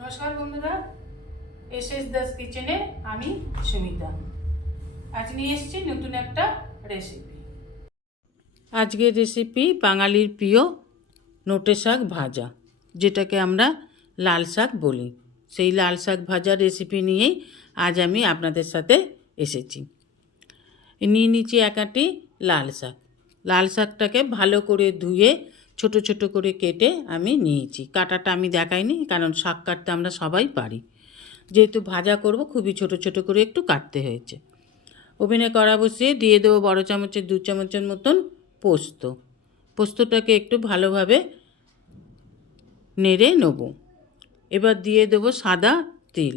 নমস্কার বন্ধুরা S S Das কিচেনে আমি সুমিতা। আজ নিয়ে এসেছি নতুন একটা রেসিপি আজকের রেসিপি বাঙালির প্রিয় নোটে শাক ভাজা, যেটাকে আমরা লাল শাক বলি। সেই লাল শাক ভাজা রেসিপি নিয়েই আজ আমি আপনাদের সাথে এসেছি। নিয়ে নিচ্ছি একাটি লাল শাক। লাল শাকটাকে ভালো করে ধুয়ে ছোট ছোট করে কেটে আমি নিয়েছি। কাটাটা আমি দেখাইনি, কারণ শাক কাটতে আমরা সবাই পারি। যেহেতু ভাজা করব, খুবই ছোট ছোট করে একটু কাটতে হয়েছে। ওভেনে কড়া বসিয়ে দিয়ে দেবো বড় চামচের, দু চামচের মতন পোস্ত। পোস্তটাকে একটু ভালোভাবে নেড়ে নেব। এবার দিয়ে দেবো সাদা তিল।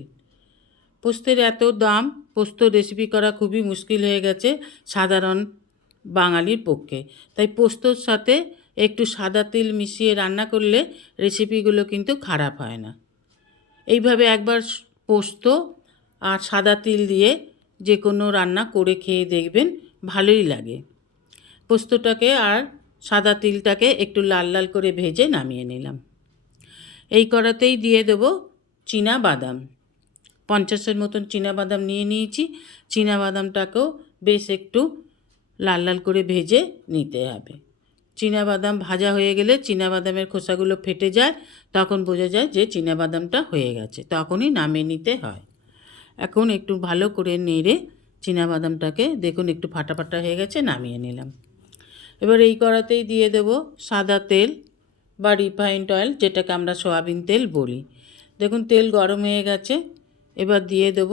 পোস্তের এত দাম, পোস্ত রেসিপি করা খুবই মুশকিল হয়ে গেছে সাধারণ বাঙালির পক্ষে। তাই পোস্তর সাথে একটু সাদা তিল মিশিয়ে রান্না করলে রেসিপিগুলো কিন্তু খারাপ হয় না। এইভাবে একবার পোস্ত আর সাদা তিল দিয়ে যে কোনো রান্না করে খেয়ে দেখবেন ভালোই লাগে। পোস্তটাকে আর সাদা তিলটাকে একটু লাল লাল করে ভেজে নামিয়ে নিলাম। এই কড়াতেই দিয়ে দেবো চীনা বাদাম। পঞ্চাশের মতন চীনা বাদাম নিয়ে নিয়েছি। চীনা বাদামটাকেও বেশ একটু লাল লাল করে ভেজে নিতে হবে। বাদাম ভাজা হয়ে গেলে বাদামের খোসাগুলো ফেটে যায়, তখন বোঝা যায় যে বাদামটা হয়ে গেছে, তখনই নামিয়ে নিতে হয়। এখন একটু ভালো করে নেড়ে বাদামটাকে দেখুন একটু ফাটা ফাটা হয়ে গেছে, নামিয়ে নিলাম। এবার এই কড়াতেই দিয়ে দেব সাদা তেল বা রিফাইন্ড অয়েল, যেটাকে আমরা সয়াবিন তেল বলি। দেখুন তেল গরম হয়ে গেছে, এবার দিয়ে দেব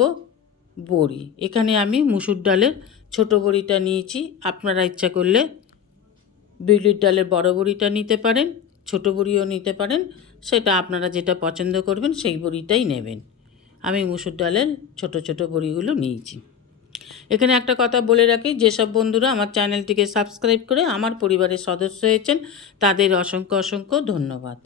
বড়ি। এখানে আমি মুসুর ডালের ছোট বড়িটা নিয়েছি, আপনারা ইচ্ছা করলে বিউলির ডালের বড় বড়িটা নিতে পারেন, ছোট বড়িও নিতে পারেন, সেটা আপনারা যেটা পছন্দ করবেন সেই বড়িটাই নেবেন। আমি মুসুর ডালের ছোট ছোট বড়িগুলো নিয়েছি। এখানে একটা কথা বলে রাখি, যেসব বন্ধুরা আমার চ্যানেলটিকে সাবস্ক্রাইব করে আমার পরিবারের সদস্য হয়েছেন, তাদের অসংখ্য অসংখ্য ধন্যবাদ।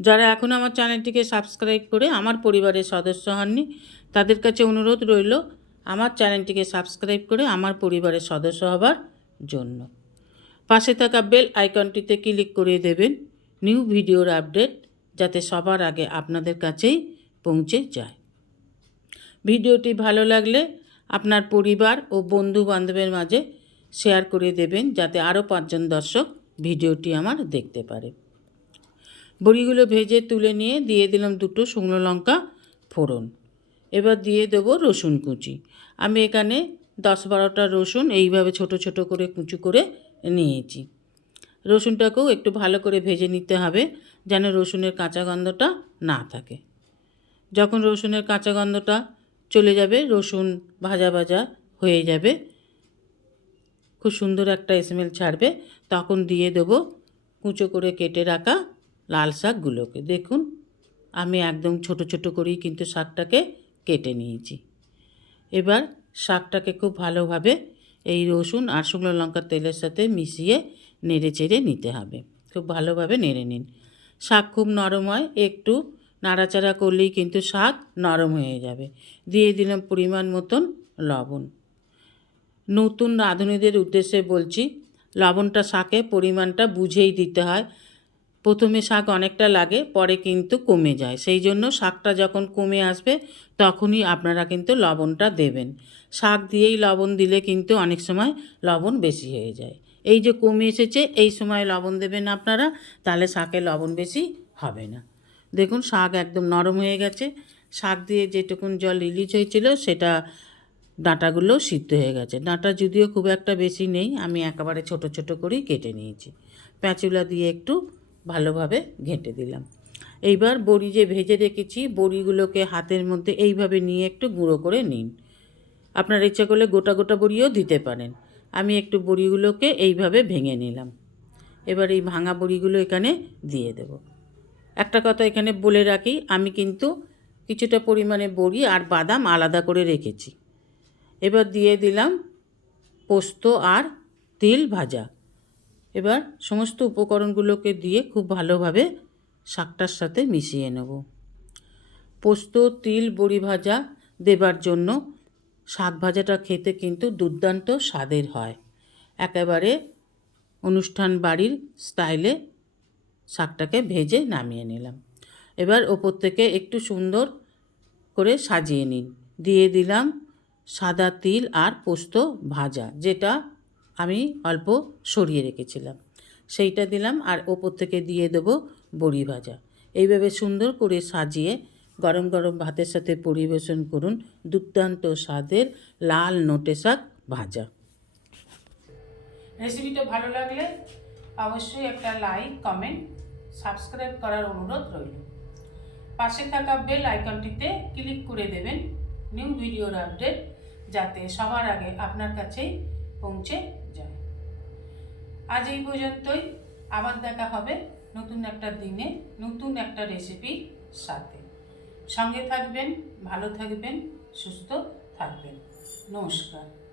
যারা এখন আমার চ্যানেলটিকে সাবস্ক্রাইব করে আমার পরিবারের সদস্য হননি, তাদের কাছে অনুরোধ রইল, আমার চ্যানেলটিকে সাবস্ক্রাইব করে আমার পরিবারের সদস্য হবার জন্য। পাশে থাকা বেল আইকনটিতে ক্লিক করে দেবেন নিউ ভিডিওর আপডেট যাতে সবার আগে আপনাদের কাছেই পৌঁছে যায়। ভিডিওটি ভালো লাগলে আপনার পরিবার ও বন্ধু বান্ধবের মাঝে শেয়ার করে দেবেন যাতে আরও পাঁচজন দর্শক ভিডিওটি আমার দেখতে পারে। বড়িগুলো ভেজে তুলে নিয়ে দিয়ে দিলাম দুটো শুকনো লঙ্কা ফোড়ন। এবার দিয়ে দেবো রসুন কুচি। আমি এখানে দশ বারোটা রসুন এইভাবে ছোট ছোট করে কুচি করে নিয়েছি। রসুনটাকেও একটু ভালো করে ভেজে নিতে হবে যেন রসুনের কাঁচা গন্ধটা না থাকে। যখন রসুনের কাঁচা গন্ধটা চলে যাবে, রসুন ভাজা ভাজা হয়ে যাবে, খুব সুন্দর একটা স্মেল ছাড়বে, তখন দিয়ে দেবো কুঁচো করে কেটে রাখা লাল শাকগুলোকে। দেখুন, আমি একদম ছোট ছোট করেই কিন্তু শাকটাকে কেটে নিয়েছি। এবার শাকটাকে খুব ভালোভাবে এই রসুন আর শুকনো লঙ্কার তেলের সাথে মিশিয়ে নেড়ে চেড়ে নিতে হবে। খুব ভালোভাবে নেড়ে নিন। শাক খুব নরম হয়, একটু নাড়াচাড়া করলেই কিন্তু শাক নরম হয়ে যাবে। দিয়ে দিলাম পরিমাণ মতন লবণ। নতুন রাঁধুনিদের উদ্দেশ্যে বলছি, লবণটা শাকে পরিমাণটা বুঝেই দিতে হয়। প্রথমে শাক অনেকটা লাগে, পরে কিন্তু কমে যায়। সেই জন্য শাকটা যখন কমে আসবে, তখনই আপনারা কিন্তু লবণটা দেবেন। শাক দিয়েই লবণ দিলে কিন্তু অনেক সময় লবণ বেশি হয়ে যায়। এই যে কমে এসেছে, এই সময় লবণ দেবেন আপনারা, তাহলে শাকে লবণ বেশি হবে না। দেখুন, শাক একদম নরম হয়ে গেছে। শাক দিয়ে যেটুকুন জল রিলিজ হয়েছিল, সেটা ডাঁটাগুলো সিদ্ধ হয়ে গেছে। ডাঁটা যদিও খুব একটা বেশি নেই, আমি একেবারে ছোট ছোট করেই কেটে নিয়েছি। প্যাঁচুলা দিয়ে একটু ভালোভাবে ঘেঁটে দিলাম। এইবার বড়ি যে ভেজে রেখেছি, বড়িগুলোকে হাতের মধ্যে এইভাবে নিয়ে একটু গুঁড়ো করে নিন। আপনার ইচ্ছা করলে গোটা গোটা বড়িও দিতে পারেন। আমি একটু বড়িগুলোকে এইভাবে ভেঙে নিলাম। এবার এই ভাঙা বড়িগুলো এখানে দিয়ে দেব। একটা কথা এখানে বলে রাখি, আমি কিন্তু কিছুটা পরিমাণে বড়ি আর বাদাম আলাদা করে রেখেছি। এবার দিয়ে দিলাম পোস্ত আর তিল ভাজা। এবার সমস্ত উপকরণগুলোকে দিয়ে খুব ভালোভাবে শাকটার সাথে মিশিয়ে নেব। পোস্ত, তিল, বড়ি ভাজা দেবার জন্য শাক ভাজাটা খেতে কিন্তু দুর্দান্ত স্বাদের হয়। একেবারে অনুষ্ঠান বাড়ির স্টাইলে শাকটাকে ভেজে নামিয়ে নিলাম। এবার ওপর থেকে একটু সুন্দর করে সাজিয়ে নিন। দিয়ে দিলাম সাদা তিল আর পোস্ত ভাজা, যেটা আমি অল্প সরিয়ে রেখেছিলাম। সেইটা দিলাম আর ওপর থেকে দিয়ে দেবো বড়ি ভাজা। এইভাবে সুন্দর করে সাজিয়ে গরম গরম ভাতের সাথে পরিবেশন করুন দুর্দান্ত স্বাদের লাল নোটে শাক ভাজা। রেসিপিটা ভালো লাগলে অবশ্যই একটা লাইক, কমেন্ট, সাবস্ক্রাইব করার অনুরোধ রইল। পাশে থাকা বেল আইকনটিতে ক্লিক করে দেবেন। নিউ ভিডিওর আপডেট যাতে সবার আগে আপনার কাছেই পৌঁছে যায়। আজ এই পর্যন্তই। আবার দেখা হবে নতুন একটা দিনে, নতুন একটা রেসিপির সাথে। সঙ্গে থাকবেন, ভালো থাকবেন, সুস্থ থাকবেন। নমস্কার।